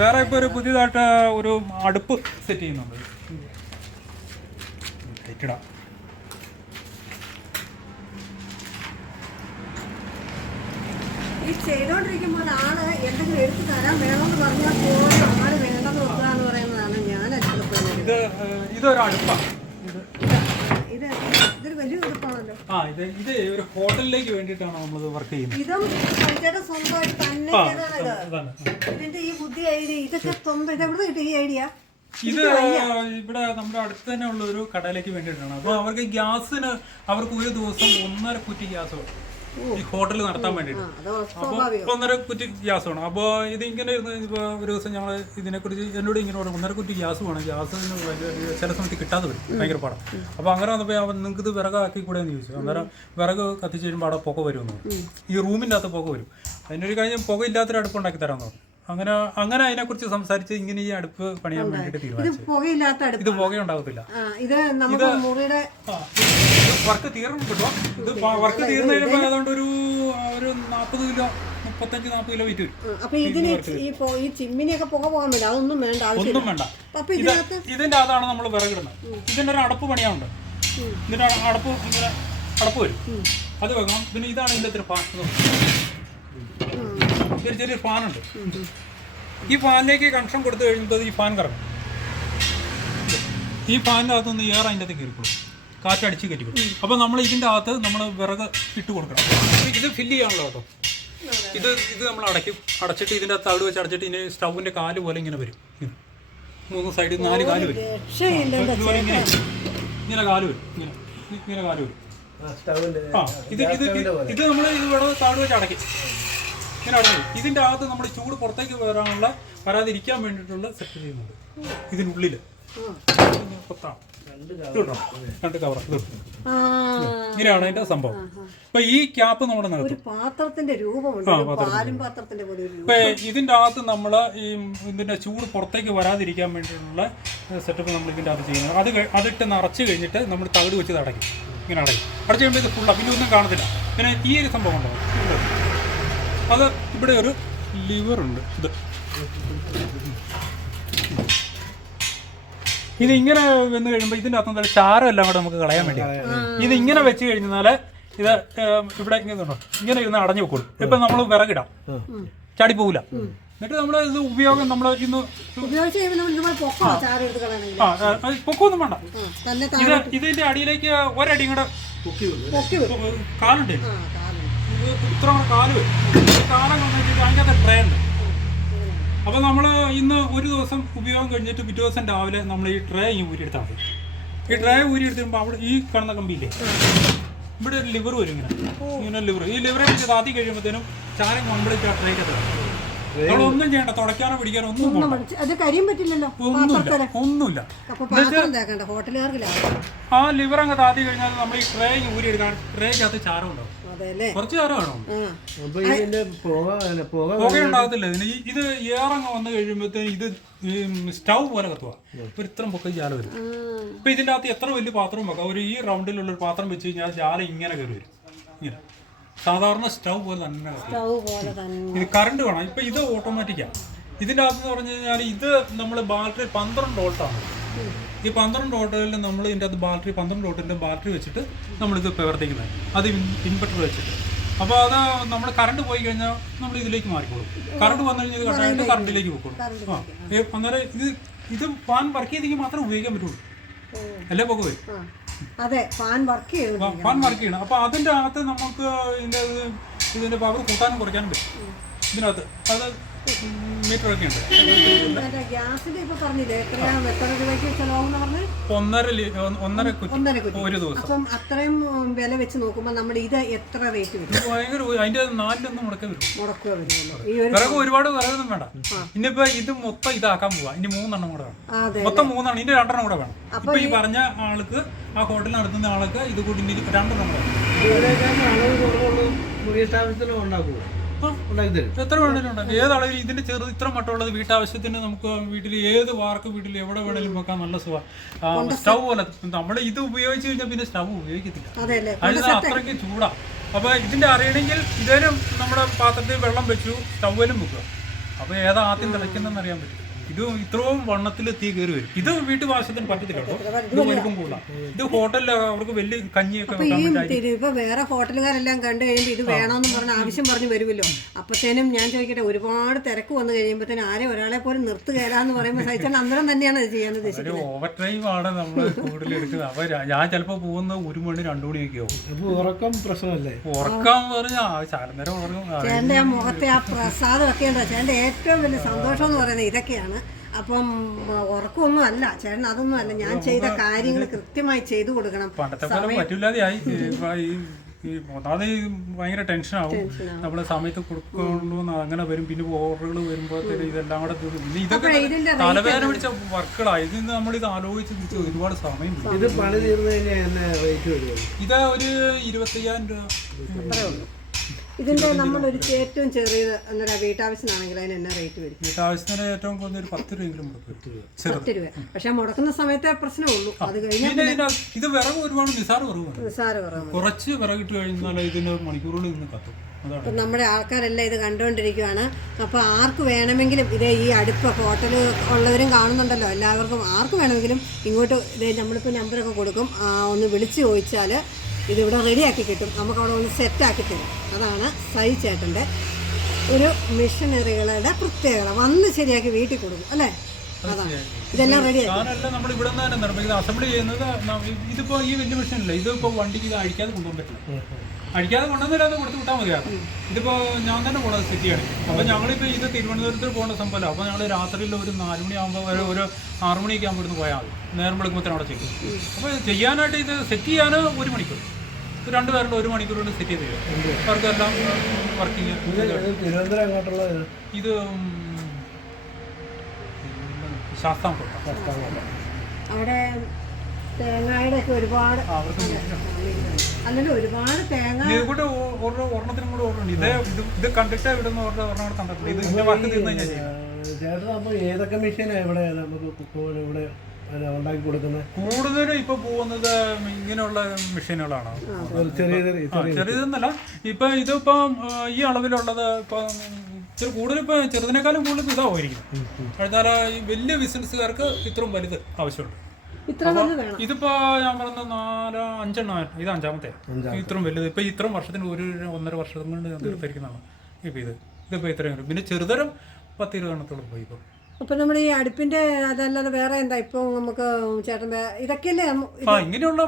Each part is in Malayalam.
വേറെ ഇപ്പോൾ ഒരു പുതിയതായിട്ട് ഒരു അടുപ്പ് സെറ്റ് ചെയ്യുന്നുണ്ട്. ഇടാം. ഈ ചെയ്തോണ്ടിരിക്കുമ്പോൾ ആള് എന്തെങ്കിലും എടുത്ത് തരാൻ വേണമെന്ന് പറഞ്ഞാൽ പോലെ ആള് വേണ്ടെന്ന് വെക്കുക എന്ന് പറയുന്നതാണ് ഞാൻ അത്ഭുതപ്പെടുന്നത്. ഇതൊരു അടുപ്പാണ്. ഇതൊരു വലിയ ഉടുപ്പാണല്ലോ. ഇത് ഒരു ഹോട്ടലിലേക്ക് വേണ്ടിയിട്ടാണ് നമ്മളിത് വർക്ക് ചെയ്യുന്നത്. ഇതും ചേട്ടൻ സ്വന്തമായിട്ട് തന്നെ ചെയ്തതാണ്. ഇതിന്റെ ഈ ബുദ്ധി ഐഡിയ ഇതൊക്കെ സ്വന്തം ഇതെവിടെ കിട്ടി ഈ ഐഡിയ? ഇത് ഇവിടെ നമ്മുടെ അടുത്ത് തന്നെ ഉള്ള ഒരു കടയിലേക്ക് വേണ്ടിയിട്ടാണ്. അപ്പോൾ അവർക്ക് ഗ്യാസിന് അവർക്ക് ഒരു ദിവസം 1.5 കുറ്റി ഗ്യാസ് വേണം ഈ ഹോട്ടൽ നടത്താൻ വേണ്ടിയിട്ട്. അപ്പോൾ 1.5 കുറ്റി ഗ്യാസ് വേണം. അപ്പോൾ ഇത് ഇങ്ങനെ ഇപ്പോൾ ഒരു ദിവസം ഞങ്ങൾ ഇതിനെക്കുറിച്ച് എന്നോട് ഇങ്ങനെ പറഞ്ഞു 1.5 കുറ്റി ഗ്യാസ് വേണം. ഗ്യാസ് ചില സമയത്ത് കിട്ടാതെ വരും, ഭയങ്കര പാടാണ്. അപ്പോൾ അങ്ങനെ വന്നപ്പോൾ നിങ്ങൾക്ക് ഇത് വിറകാക്കി കൂടെ എന്ന് ചോദിച്ചു. അന്നേരം വിറക് കത്തിച്ച് കഴിയുമ്പോൾ അവിടെ പുക വരുമെന്ന് പറഞ്ഞു. ഈ റൂമിൻ്റെ അകത്ത് പുക വരും. അതിനൊരു കഴിഞ്ഞ് പുക ഇല്ലാത്തൊരു അടുപ്പ് ഉണ്ടാക്കി തരാമെന്ന് പറഞ്ഞു. അങ്ങനെ അതിനെക്കുറിച്ച് സംസാരിച്ച് ഇങ്ങനെ ഈ അടുപ്പ് പണിയാൻ വേണ്ടിയിട്ട് തീരുമാനിച്ചു. ഇത് പുകയുണ്ടാകത്തില്ല. ഇത് വർക്ക് തീർന്നു കിട്ടും. ഇത് വർക്ക് തീർന്നു കഴിയുമ്പോൾ അതുകൊണ്ട് ഒരു 40 കിലോ 35-40 കിലോ വെയിറ്റ് വരും. ഒന്നും വേണ്ട. ഇതിന്റെ അകത്താണ് നമ്മൾ വിറകിടുന്നത്. ഇതിന്റെ ഒരു അടപ്പ് പണിയാവുണ്ട്. ഇതിന്റെ അടപ്പ് ഇങ്ങനെ അടപ്പ് വരും, അത് വെക്കണം. പിന്നെ ഇതാണ് ഇതിന്റെ അത്ര ഫാൻ. ചെറിയ ഫാനുണ്ട്. ഈ ഫാനിലേക്ക് കണക്ഷൻ കൊടുത്തു കഴിയുമ്പോൾ ഈ ഫാൻ കറങ്ങും. ഈ ഫാനിൻ്റെ അകത്തുനിന്ന് എയർ അതിൻ്റെ അകത്ത് കയറിക്കൊള്ളും, കാറ്റടിച്ച് കയറ്റിക്കൊള്ളും. അപ്പോൾ നമ്മൾ ഇതിൻ്റെ അകത്ത് നമ്മൾ വിറക് ഇട്ട് കൊടുക്കണം. ഇത് ഫില്ല് ചെയ്യാണല്ലോ കേട്ടോ. ഇത് നമ്മൾ അടച്ചിട്ട് ഇതിൻ്റെ അകത്ത് തവിട് വെച്ച് അടച്ചിട്ട് ഇതിന് സ്റ്റൗവിൻ്റെ കാല് പോലെ ഇങ്ങനെ വരും. 3 സൈഡിൽ 4 കാല് വരും. ഇതുപോലെ ഇങ്ങനെ കാല് വരും. ഇങ്ങനെ കാല് വരും. ഇത് നമ്മൾ ഇവിടെ തവിട് വെച്ച് അടയ്ക്കും. ഇങ്ങനെ അടങ്ങി ഇതിൻ്റെ അകത്ത് നമ്മൾ ചൂട് പുറത്തേക്ക് വരാതിരിക്കാൻ വേണ്ടിയിട്ടുള്ള സെറ്റ് ചെയ്യുന്നുണ്ട്. ഇതിനുള്ളിൽ രണ്ട് കവർ ഇങ്ങനെയാണ് അതിന്റെ സംഭവം. ഇപ്പൊ ഈ ക്യാപ്പ് നമ്മുടെ ഇപ്പൊ ഇതിന്റെ അകത്ത് നമ്മൾ ഈ ഇതിന്റെ ചൂട് പുറത്തേക്ക് വരാതിരിക്കാൻ വേണ്ടിയിട്ടുള്ള സെറ്റപ്പ് നമ്മൾ ഇതിന്റെ അകത്ത് ചെയ്യുന്നത്. അതിട്ട് നിറച്ച് കഴിഞ്ഞിട്ട് നമ്മൾ തകിട് വെച്ച് അടയ്ക്കും. ഇങ്ങനെ അടയ്ക്കും. അടച്ചു കഴിയുമ്പോൾ ഇത് ഫുള്ളാണ്, പിന്നെ ഒന്നും കാണത്തില്ല. പിന്നെ ഈ ഒരു സംഭവം ഉണ്ടാവും. അത് ഇവിടെ ഒരു ലിവറുണ്ട്. ഇതിങ്ങനെ വന്ന് കഴിയുമ്പോൾ ഇതിൻ്റെ അകത്തുനിന്ന് ചാരം എല്ലാം കൂടെ നമുക്ക് കളയാൻ വേണ്ടിയാണ്. ഇത് ഇങ്ങനെ വെച്ച് കഴിഞ്ഞാൽ ഇത് ഇവിടെ ഇങ്ങനെ ഇരുന്ന് അടഞ്ഞു വെക്കുള്ളൂ. ഇപ്പം നമ്മൾ വിറകിടാം, ചാടിപ്പോകില്ല. എന്നിട്ട് നമ്മൾ ഇത് ഉപയോഗം നമ്മൾ ഇന്ന് പൊക്കൊന്നും വേണ്ട. ഇതിന്റെ അടിയിലേക്ക് ഒരടി കൂടെ കാലുണ്ട്. ഇത്ര കാല് വരും. കാലം വന്നിട്ട് അതിൻ്റെ ട്രേ ഉണ്ട്. അപ്പോൾ നമ്മൾ ഇന്ന് ഒരു ദിവസം ഉപയോഗം കഴിഞ്ഞിട്ട് പിറ്റേ ദിവസം രാവിലെ നമ്മൾ ഈ ട്രേ ഊരിയെടുത്താൽ മതി. ഈ ട്രേ ഊരിയെടുത്തുമ്പോൾ അവിടെ ഈ കാണുന്ന കമ്പിയില്ലേ, ഇവിടെ ഒരു ലിവർ വരും. ഇങ്ങനെ ലിവർ. ഈ ലിവറെ വെച്ച് താത്തി കഴിയുമ്പോഴത്തേനും ചാരം കംപ്ലീറ്റ് ആ ട്രേക്കത്ത് നമ്മളൊന്നും ചെയ്യണ്ട, തുടയ്ക്കാനോ പിടിക്കാനോ ഒന്നും ഒന്നുമില്ല. ആ ലിവർ അങ്ങ് താത്തി കഴിഞ്ഞാൽ നമ്മൾ ഈ ട്രേ ഊരിയെടുക്കാൻ ട്രേക്കകത്ത് ചാരം ഉണ്ടാവും. കുറച്ച് ചാരമാണോ പുകയുണ്ടാകത്തില്ല ഇതിന്. ഇത് ഏറങ്ങ് വന്നു കഴിയുമ്പോഴത്തേന് ഇത് സ്റ്റൗ പോലെ കത്തുക. ഇപ്പൊ ഇത്രയും പൊക്ക ജാല വരും. ഇപ്പൊ ഇതിന്റെ അകത്ത് എത്ര വലിയ പാത്രവും വെക്കാം. ഈ റൗണ്ടിലുള്ള ഒരു പാത്രം വെച്ച് കഴിഞ്ഞാൽ ജാല ഇങ്ങനെ കയറി വരും. ഇങ്ങനെ സാധാരണ സ്റ്റൗ പോലെ തന്നെ ഇത് കറണ്ട് വേണം. ഇപ്പൊ ഇത് ഓട്ടോമാറ്റിക്കാണ്. ഇതിന്റെ അകത്ത് പറഞ്ഞു കഴിഞ്ഞാൽ ഇത് നമ്മൾ ബാറ്ററി 12 വോൾട്ടാണ്. ഈ 12 വോൾട്ടിൽ നമ്മൾ ഇതിൻ്റെ അത് ബാറ്ററി 12 വോൾട്ടിൻ്റെ ബാറ്ററി വെച്ചിട്ട് നമ്മളിത് പ്രവർത്തിക്കുന്നത്. അത് ഇൻവെർട്ടർ വെച്ചിട്ട്. അപ്പോൾ അത് നമ്മൾ കറണ്ട് പോയി കഴിഞ്ഞാൽ നമ്മൾ ഇതിലേക്ക് മാറിക്കോളും. കറണ്ട് വന്നു കഴിഞ്ഞാൽ ഇത് കണ്ടായിട്ട് കറണ്ടിലേക്ക് പോയിക്കോളും. അന്നേരം ഇത് ഫാൻ വർക്ക് ചെയ്തെങ്കിൽ മാത്രമേ ഉപയോഗിക്കാൻ പറ്റുള്ളൂ. അല്ലേ പൊക്കെ വരും. ഫാൻ വർക്ക് ചെയ്യണം. അപ്പോൾ അതിൻ്റെ അകത്ത് നമുക്ക് ഇതിൻ്റെ പവർ കൂട്ടാനും കുറയ്ക്കാനും പറ്റും. ഇതിനകത്ത് അത് മീറ്ററൊക്കെ ഉണ്ട്. 1.5 കുറ്റി ഒരു ദിവസം. അത്രയും വില വെച്ച് നോക്കുമ്പോൾ നമ്മുടെ ഇത് എത്ര റേറ്റ് വരും? ഭയങ്കര അതിന്റെ 4 മുടക്കം വരും. വിറക് ഒരുപാട് വിറകൊന്നും വേണ്ട. ഇനിയിപ്പോ ഇത് മൊത്തം ഇതാക്കാൻ പോവാ. ഇനി 3 കൂടെ വേണം. മൊത്തം 3 ഇതിന്റെ 2 കൂടെ വേണം. ഇപ്പൊ ഈ പറഞ്ഞ ആൾക്ക് ആ ഹോട്ടലിൽ നടത്തുന്ന ആൾക്ക് ഇത് കൂടി 2 കൂടെ എത്ര വേണേലും ഉണ്ടാകും. ഏതളവിൽ ഇതിന്റെ ചെറുത് ഇത്ര മട്ടമുള്ളത് വീട്ടാവശ്യത്തിന് നമുക്ക് വീട്ടിൽ ഏത് വാർക്ക് വീട്ടിൽ എവിടെ വേണേലും വെക്കാൻ നല്ല സുഖം. സ്റ്റൗ പോലെ നമ്മൾ ഇത് ഉപയോഗിച്ച് കഴിഞ്ഞാൽ പിന്നെ സ്റ്റൗ ഉപയോഗിക്കത്തില്ല. അതിന് അത്രയ്ക്ക് ചൂടാ. അപ്പൊ ഇതിന്റെ അറിയണമെങ്കിൽ ഇതേലും നമ്മുടെ പാത്രത്തിൽ വെള്ളം വെച്ചു സ്റ്റൗവിലും വെക്കുക. അപ്പോൾ ഏതാ ആദ്യം തിളയ്ക്കുന്നതെന്ന് അറിയാൻ പറ്റും. ഇത് ഇത്രയും വണ്ണത്തിൽ തീ കയറി വരും. ഇത് വീട്ടുവാസത്തിന് പറ്റത്തില്ല കേട്ടോ, ഇത് വലിപ്പം കൂടുതലാണ്. ഇത് ഹോട്ടലിൽ അവർക്ക് വലിയ കഞ്ഞിയൊക്കെ വെക്കാൻ പറ്റും. ഇപ്പൊ വേറെ ഹോട്ടലുകാരെല്ലാം കണ്ടു കഴിയുമ്പോൾ ഇത് വേണമെന്ന് പറഞ്ഞ ആവശ്യം പറഞ്ഞു വരുമല്ലോ. അപ്പത്തേനും ഞാൻ ചോദിക്കട്ടെ, ഒരുപാട് തിരക്ക് വന്നു കഴിയുമ്പോഴത്തേനും ഒരാളെ പോലും നിർത്തുകയല്ലാന്ന് പറയുമ്പോൾ സഹിച്ചാൽ അന്നേരം തന്നെയാണ് ഇത് ചെയ്യാൻ ഉദ്ദേശിക്കുന്നത്. ഓവർ ടൈം ആണ് നമ്മൾ കൂടുതൽ എടുക്കുന്നത്. അപ്പൊ ഞാൻ ചിലപ്പോൾ പോകുന്നത് 1 മണി 2 മണിയൊക്കെ ആവും. ഉറക്കം പ്രശ്നമല്ലേ? ഉറക്കം പറഞ്ഞാൽ ചാലനേരം ഉറങ്ങും. ചേട്ടൻ്റെ ആ മുഖത്തെ ആ പ്രസാദമൊക്കെ ഉണ്ടോ, ചേട്ടൻ്റെ ഏറ്റവും വലിയ സന്തോഷം എന്ന് പറയുന്നത് ഇതൊക്കെയാണ്. അപ്പം ഉറക്കമൊന്നും അല്ല ചേട്ടൻ, അതൊന്നും അല്ല. ഞാൻ ചെയ്ത കാര്യങ്ങൾ കൃത്യമായി ചെയ്തു കൊടുക്കണം. പണ്ടത്തെ പോലെ പറ്റില്ലാതെ ആയി. ഒന്നാമത് ഭയങ്കര ടെൻഷനാവും. നമ്മള് സമയത്ത് കൊടുക്കൊണ്ടു അങ്ങനെ വരും. പിന്നെ ഓർഡറുകൾ വരുമ്പോഴത്തേക്ക് ഇതെല്ലാം കൂടെ ഇതൊക്കെ തലവേദന പിടിച്ച വർക്കുകളാണ്. ഇതിൽ നിന്ന് നമ്മളിത് ആലോചിച്ച് പിടിച്ച് ഒരുപാട് സമയം. ഇത് പണി തീർന്നു കഴിഞ്ഞാൽ റേറ്റ് വരും. ഇത് ഒരു 25,000 രൂപ അത്രേ ഉള്ളൂ. ഇതിന്റെ നമ്മളൊരു ഏറ്റവും ചെറിയത് എന്നൊരു വീട്ടാവശ്യത്തിനാണെങ്കിൽ അതിന് എന്നാ റേറ്റ് വരും? വീട്ടാവശ്യത്തിന് ഏറ്റവും കുറഞ്ഞ ഒരു 10 രൂപയെങ്കിലും മുടക്കും. 10 രൂപ. പക്ഷെ മുടക്കുന്ന സമയത്തെ പ്രശ്നമുള്ളൂ. അത് കഴിഞ്ഞാൽ ഇത് വിറക് ഒരുപാട് നിസാര കുറവാണ്. കുറച്ച് വിറകിട്ട് കഴിഞ്ഞാൽ ഇതിന് മണിക്കൂറുകളിൽ നിന്ന് കത്തും. അപ്പം നമ്മുടെ ആൾക്കാരെല്ലാം ഇത് കണ്ടുകൊണ്ടിരിക്കുകയാണ്. അപ്പോൾ ആർക്ക് വേണമെങ്കിലും ഇതേ ഈ അടുപ്പ് ഹോട്ടൽ ഉള്ളവരും കാണുന്നുണ്ടല്ലോ, എല്ലാവർക്കും ആർക്ക് വേണമെങ്കിലും ഇങ്ങോട്ട് ഇതേ നമ്മളിപ്പോൾ നമ്പറൊക്കെ കൊടുക്കും, ഒന്ന് വിളിച്ച് ചോദിച്ചാൽ ഇതിവിടെ റെഡിയാക്കി കിട്ടും. നമുക്കവിടെ ഒന്ന് സെറ്റാക്കി തരും. അതാണ് സൈ ചേട്ടൻ്റെ ഒരു മിഷനറികളുടെ പ്രത്യേകത. വന്ന് ശരിയാക്കി വീട്ടിൽ കൊടുക്കും അല്ലേ? അതാണ് ഇതെല്ലാം റെഡിയാക്കി നമ്മൾ ഇവിടെ നിന്ന് തന്നെ നിർമ്മിക്കുന്നത്. അസംബ്ലി ചെയ്യുന്നത് ഇതിപ്പോൾ ഈ വലിയ മെഷീനല്ല. ഇതിപ്പോൾ വണ്ടിക്ക് ഇത് അഴിക്കാതെ കൊണ്ടുപോകാൻ പറ്റില്ല. അഴിക്കാതെ കൊണ്ടുവന്നില്ലാതെ കൊടുത്ത് വിട്ടാൽ മതിയാകും. ഇതിപ്പോൾ ഞാൻ തന്നെ പോണത് സിറ്റിയാണ്. അപ്പോൾ ഞങ്ങളിപ്പോൾ ഇത് തിരുവനന്തപുരത്ത് പോകേണ്ട സംഭവമല്ല. അപ്പോൾ ഞങ്ങൾ രാത്രിയിൽ ഒരു 4 മണിയാകുമ്പോൾ ഒരു 6 മണിയൊക്കെ ആകുമ്പോൾ ഇവിടുന്ന് പോയാൽ മതി. നേരം വെളുക്കുമ്പോൾ അവിടെ ചെയ്യും. അപ്പോൾ ചെയ്യാനായിട്ട് ഇത് സെറ്റ് ചെയ്യാൻ 1 മണിക്കൂർ, 2 പേരുടെ 1 മണിക്കൂർ കൊണ്ട് സെറ്റ് ചെയ്ത് തരും. അവർക്കെല്ലാം വർക്കിങ്. തിരുവനന്തപുരം അങ്ങോട്ടുള്ളത് ഇത് ശാസ്താംകോട്ട. അവിടെ തേങ്ങയുടെ ഒക്കെ ഒരുപാട് അല്ലെങ്കിൽ ഒരുപാട് തേങ്ങ ഒരെണ്ണത്തിനും കൂടെ ഓർഡർ ഉണ്ട്. ഇത് കണ്ടിട്ട് ഇവിടുന്ന് ഓർഡർ ഒരെണ്ണം കണ്ടിട്ടുണ്ട്. ഇത് ഇതിന്റെ വർക്ക് തീർന്നു കഴിഞ്ഞാൽ ചേട്ടൻ. അപ്പോൾ ഏതൊക്കെ മെഷീനാണ് ഇവിടെ നമുക്ക് ഇവിടെ ഉണ്ടാക്കി കൊടുക്കുന്നത്? കൂടുതലും ഇപ്പൊ പോകുന്നത് ഇങ്ങനെയുള്ള മെഷീനുകളാണ്. ചെറിയതെന്നല്ല, ഇപ്പൊ ഇതിപ്പോ ഈ അളവിലുള്ളത് ഇപ്പൊ ഇച്ചിരി കൂടുതൽ, ഇപ്പൊ ചെറുതിനേക്കാളും കൂടുതൽ ഇതാവുമായിരിക്കും. അടുത്താല ഈ വലിയ ബിസിനസ്സുകാർക്ക് ഇത്രയും വലുത് ആവശ്യമുണ്ട്. ഇതിപ്പോ ഞാൻ പറഞ്ഞ 4-5 എണ്ണം. ഇത് 5ാമത്തെ. ഇത്രയും വലുത് ഇപ്പൊ ഇത്രയും വർഷത്തിന് 1-1.5 വർഷം കൊണ്ട് തീർത്തിരിക്കുന്നതാണ്. ഇപ്പൊ ഇതിപ്പോ ഇത്രയും. പിന്നെ ചെറുതരം 10-20 എണ്ണത്തോളം പോയി. ഇപ്പൊ അപ്പൊ നമ്മുടെ ഈ അടുപ്പിന്റെ അതല്ലാതെ വേറെ എന്താ ഇപ്പൊ നമുക്ക് ചേട്ടൻ ഇതൊക്കെയല്ലേ ഇങ്ങനെയുള്ള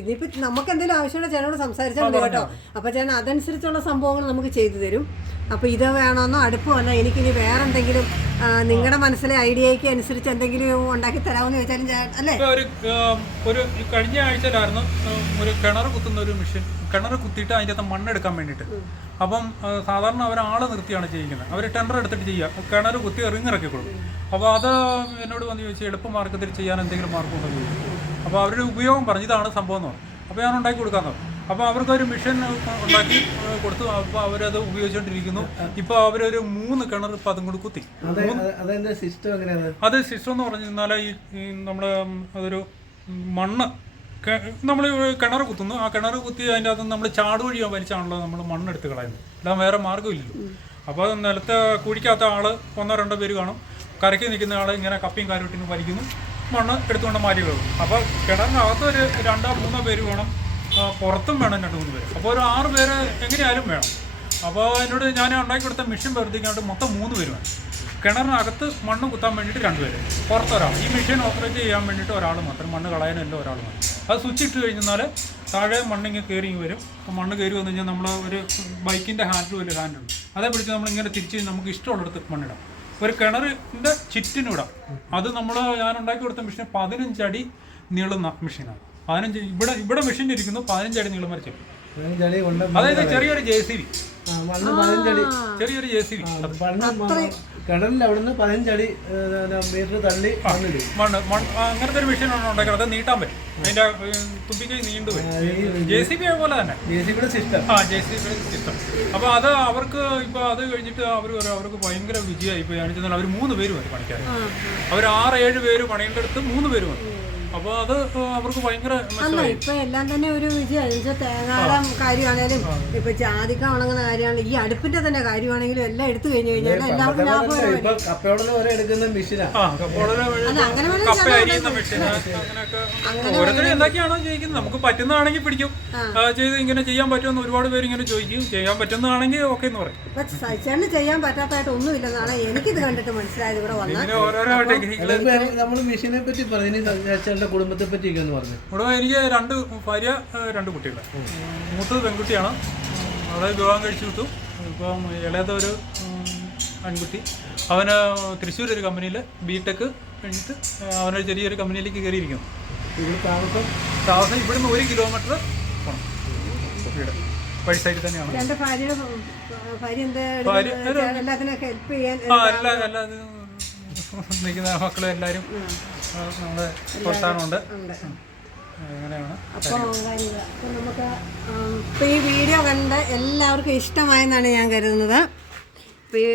ഇതിപ്പോ നമുക്ക് എന്തെങ്കിലും ആവശ്യമുള്ള ചേട്ടനോട് സംസാരിച്ചാൽ മതി കേട്ടോ. അപ്പൊ ചേട്ടൻ അതനുസരിച്ചുള്ള സംഭവങ്ങൾ നമുക്ക് ചെയ്തു തരും. അപ്പോൾ ഇത് വേണമെന്നോ അടുപ്പോ അല്ല, എനിക്കിനി വേറെ എന്തെങ്കിലും നിങ്ങളുടെ മനസ്സിലെ ഐഡിയയ്ക്ക് അനുസരിച്ച് എന്തെങ്കിലും ഉണ്ടാക്കി തരാമെന്ന് ചോദിച്ചാലും അല്ലേ? ഒരു കഴിഞ്ഞ ആഴ്ചയിലായിരുന്നു ഒരു കിണർ കുത്തുന്ന ഒരു മെഷീൻ. കിണർ കുത്തിയിട്ട് അതിൻ്റെ അകത്ത് മണ്ണെടുക്കാൻ വേണ്ടിയിട്ട്. അപ്പം സാധാരണ അവരാളെ നിർത്തിയാണ് ചെയ്യുന്നത്. അവർ ടെൻഡർ എടുത്തിട്ട് ചെയ്യുക. കിണർ കുത്തി ഇറങ്ങി കൊടുക്കും. അപ്പോൾ അത് എന്നോട് വന്ന് ചോദിച്ചാൽ എളുപ്പ മാർഗത്തിൽ ചെയ്യാൻ എന്തെങ്കിലും മാർഗമുണ്ടോ എന്ന് ചോദിച്ചു. അപ്പോൾ അവരുടെ ഉപയോഗം പറഞ്ഞു ഇതാണ് സംഭവം എന്ന് പറഞ്ഞു. അപ്പോൾ ഞാൻ ഉണ്ടാക്കി കൊടുക്കാമെന്ന് പറഞ്ഞു. അപ്പോൾ അവർക്കൊരു മിഷൻ ഉണ്ടാക്കി കൊടുത്തു. അപ്പോൾ അവരത് ഉപയോഗിച്ചുകൊണ്ടിരിക്കുന്നു. ഇപ്പോൾ അവരൊരു 3 കിണർ ഇപ്പം അതും കൂടി കുത്തി. അത് സിസ്റ്റം എന്ന് പറഞ്ഞു കഴിഞ്ഞാൽ ഈ നമ്മുടെ അതൊരു മണ്ണ് നമ്മൾ കിണർ കുത്തുന്നു. ആ കിണർ കുത്തി അതിൻ്റെ അകത്ത് നമ്മൾ ചാടുവഴിയോ വലിച്ചാണല്ലോ നമ്മൾ മണ്ണെടുത്ത് കളയുന്നത്. അല്ലാതെ വേറെ മാർഗ്ഗമില്ലല്ലോ. അപ്പോൾ നിലത്തെ കുഴിക്കാത്ത ആൾ 1-2 പേര് കാണും. കരയ്ക്ക് നിൽക്കുന്ന ആൾ ഇങ്ങനെ കപ്പിയും കാരോട്ടിനും വലിക്കുന്നു, മണ്ണ് എടുത്തുകൊണ്ട് മാറ്റി കളയും. അപ്പോൾ കിണറിനകത്ത് ഒരു 2-3 പേര് വേണം, പുറത്തും വേണം 2-3 പേര്. അപ്പോൾ ഒരു 6 പേര് എങ്ങനെയായാലും വേണം. അപ്പോൾ എന്നോട് ഞാൻ ഉണ്ടാക്കി കൊടുത്ത മെഷീൻ പ്രവർത്തിക്കാനായിട്ട് മൊത്തം 3 പേര് വേണം. കിണറിനകത്ത് മണ്ണ് കുത്താൻ വേണ്ടിയിട്ട് 2 പേര്, പുറത്തൊരാൾ. ഈ മെഷീൻ ഓപ്പറേറ്റ് ചെയ്യാൻ വേണ്ടിയിട്ട് ഒരാൾ മാത്രം, മണ്ണ് കളയാനല്ല ഒരാൾ മാത്രം. അത് സ്വിച്ച് ഇട്ട് കഴിഞ്ഞാൽ താഴെ മണ്ണിങ്ങനെ കയറി വരും. അപ്പോൾ മണ്ണ് കയറി വന്നു കഴിഞ്ഞാൽ നമ്മൾ ഒരു ബൈക്കിൻ്റെ വലിയ ഹാൻഡുണ്ട്, അതേ പിടിച്ച് നമ്മളിങ്ങനെ തിരിച്ച് നമുക്ക് ഇഷ്ടമുള്ളിടത്ത് മണ്ണിടാം. ഒരു കിണറിൻ്റെ ചുറ്റിനും ഇടാം. അത് ഞാൻ ഉണ്ടാക്കി കൊടുത്ത മെഷീൻ 15 അടി നീളുന്ന മെഷീനാണ്. 15 ഇവിടെ മെഷീൻ ഇരിക്കുന്നു 15 അടി നീളം വരച്ചു. അതായത് ചെറിയൊരു JCB, ചെറിയൊരു JCB. കടലിൽ അവിടുന്ന് 15 അടി മീറ്റർ തള്ളി മണ്ണ് അങ്ങനത്തെ ഒരു മെഷീനാണ് ഉണ്ടാക്കുന്നത്. അത് നീട്ടാൻ പറ്റും. അതിന്റെ തുമ്പിക്കൈ നീണ്ടു വരും. JCB പോലെ തന്നെ JCB സിസ്റ്റം. അപ്പോൾ അത് അവർക്ക് ഇപ്പോൾ അത് കഴിഞ്ഞിട്ട് അവർക്ക് ഭയങ്കര വിജയമായി. ഇപ്പോൾ ഞാൻ ചെന്നാൽ അവർ 3 പേര് മതി പണിക്കാർ. അവർ 6-7 പേര് പണിയുടെ അടുത്ത് 3 പേര് മതി. അപ്പോൾ അത് അവർക്ക് ഭയങ്കര അല്ല മെച്ചമായി. ഇപ്പൊ എല്ലാം തന്നെ ഒരു വിജയം. തേങ്ങാടം കാര്യമാണേലും ഇപ്പൊ ജാതിക്ക ഉണങ്ങുന്ന കാര്യമാണ്, ഈ അടുപ്പിന്റെ തന്നെ കാര്യമാണെങ്കിലും എല്ലാം എടുത്തു കഴിഞ്ഞു കഴിഞ്ഞാൽ എല്ലാവർക്കും ലാഭകരമായി. ഇപ്പൊ കപ്പയോടല് വരെ എടുക്കുന്ന മെഷീനാ. അങ്ങനെ കപ്പ അരിയുന്ന മെഷീൻ അങ്ങനെയൊക്കെ ഓരോരുത്തരും എന്തൊക്കെയാണോ ചോദിക്കുന്നത്. നമുക്ക് പറ്റുന്നതാണെങ്കിൽ പിടിക്കും, ചെയ്ത് ഇങ്ങനെ ചെയ്യാൻ പറ്റുമെന്ന് ഒരുപാട് പേര് ഇങ്ങനെ ചോദിക്കും. ചെയ്യാൻ പറ്റുന്നതാണെങ്കിൽ ഓക്കെ എന്ന് പറയും. ഇപ്പൊ സഹിച്ചേട്ടന് ചെയ്യാൻ പറ്റാത്തതായിട്ട് ഒന്നുമില്ലെന്നാണ് എനിക്കിത് കണ്ടിട്ട് മനസ്സിലായത്. ഇവിടെ വന്നാൽ ഇങ്ങനെ ഓരോരോ ടെക്നിക്കുകൾ. നമ്മള് മെഷീനെ പറ്റി പറഞ്ഞു, ചേട്ടന്റെ കുടുംബത്തെ പറ്റി എന്ന് പറഞ്ഞു. ഇവിടെ എനിക്ക് 2 ഭാര്യ 2 കുട്ടികൾ. മൂത്തത് പെൺകുട്ടിയാണ്, അവളെ വിവാഹം കഴിച്ചു വിട്ടു. ഇപ്പം ഇളയതൊരു ആൺകുട്ടി, അവന് തൃശ്ശൂർ ഒരു കമ്പനിയിൽ BTech കഴിഞ്ഞിട്ട് അവനൊരു ചെറിയൊരു കമ്പനിയിലേക്ക് കയറിയിരിക്കുന്നു. ഇവിടെ താമസം ഇവിടുന്ന് 1 കിലോമീറ്റർ പോകണം വീട്, വഴി സൈഡിൽ തന്നെയാണ്. എന്റെ ഭാര്യ എല്ലാത്തിനൊക്കെ ഹെൽപ്പ് ചെയ്യാൻ എല്ലാ നിൽക്കുന്ന മക്കളും എല്ലാവരും നമ്മുടെ പ്രോത്സാഹനമുണ്ട്. അങ്ങനെയാണ്. അപ്പോൾ നമുക്ക് ഇപ്പോൾ ഈ വീഡിയോ കണ്ട് എല്ലാവർക്കും ഇഷ്ടമായെന്നാണ് ഞാൻ കരുതുന്നത്. ഇപ്പോൾ ഈ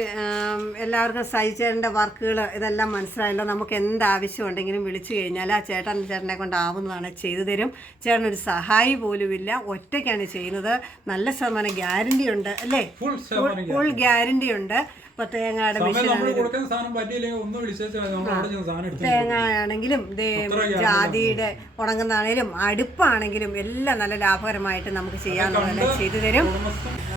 എല്ലാവർക്കും സഹിച്ചേട്ടൻ്റെ വർക്കുകൾ ഇതെല്ലാം മനസ്സിലായല്ലോ. നമുക്ക് എന്താവശ്യം ഉണ്ടെങ്കിലും വിളിച്ചു കഴിഞ്ഞാൽ ആ ചേട്ടനെ കൊണ്ടാവുന്നതാണ്, ചെയ്തു തരും. ചേട്ടനൊരു സഹായി പോലുമില്ല, ഒറ്റയ്ക്കാണ് ചെയ്യുന്നത്. നല്ല ശതമാനം ഗ്യാരണ്ടി ഉണ്ട് അല്ലേ? ഫുൾ ഗ്യാരണ്ടി ഉണ്ട്. ഇപ്പോൾ തേങ്ങയുടെ തേങ്ങ ആണെങ്കിലും ജാതിയുടെ ഉണങ്ങുന്നതാണേലും അടുപ്പാണെങ്കിലും എല്ലാം നല്ല ലാഭകരമായിട്ട് നമുക്ക് ചെയ്യാവുന്നതെല്ലാം ചെയ്തു തരും.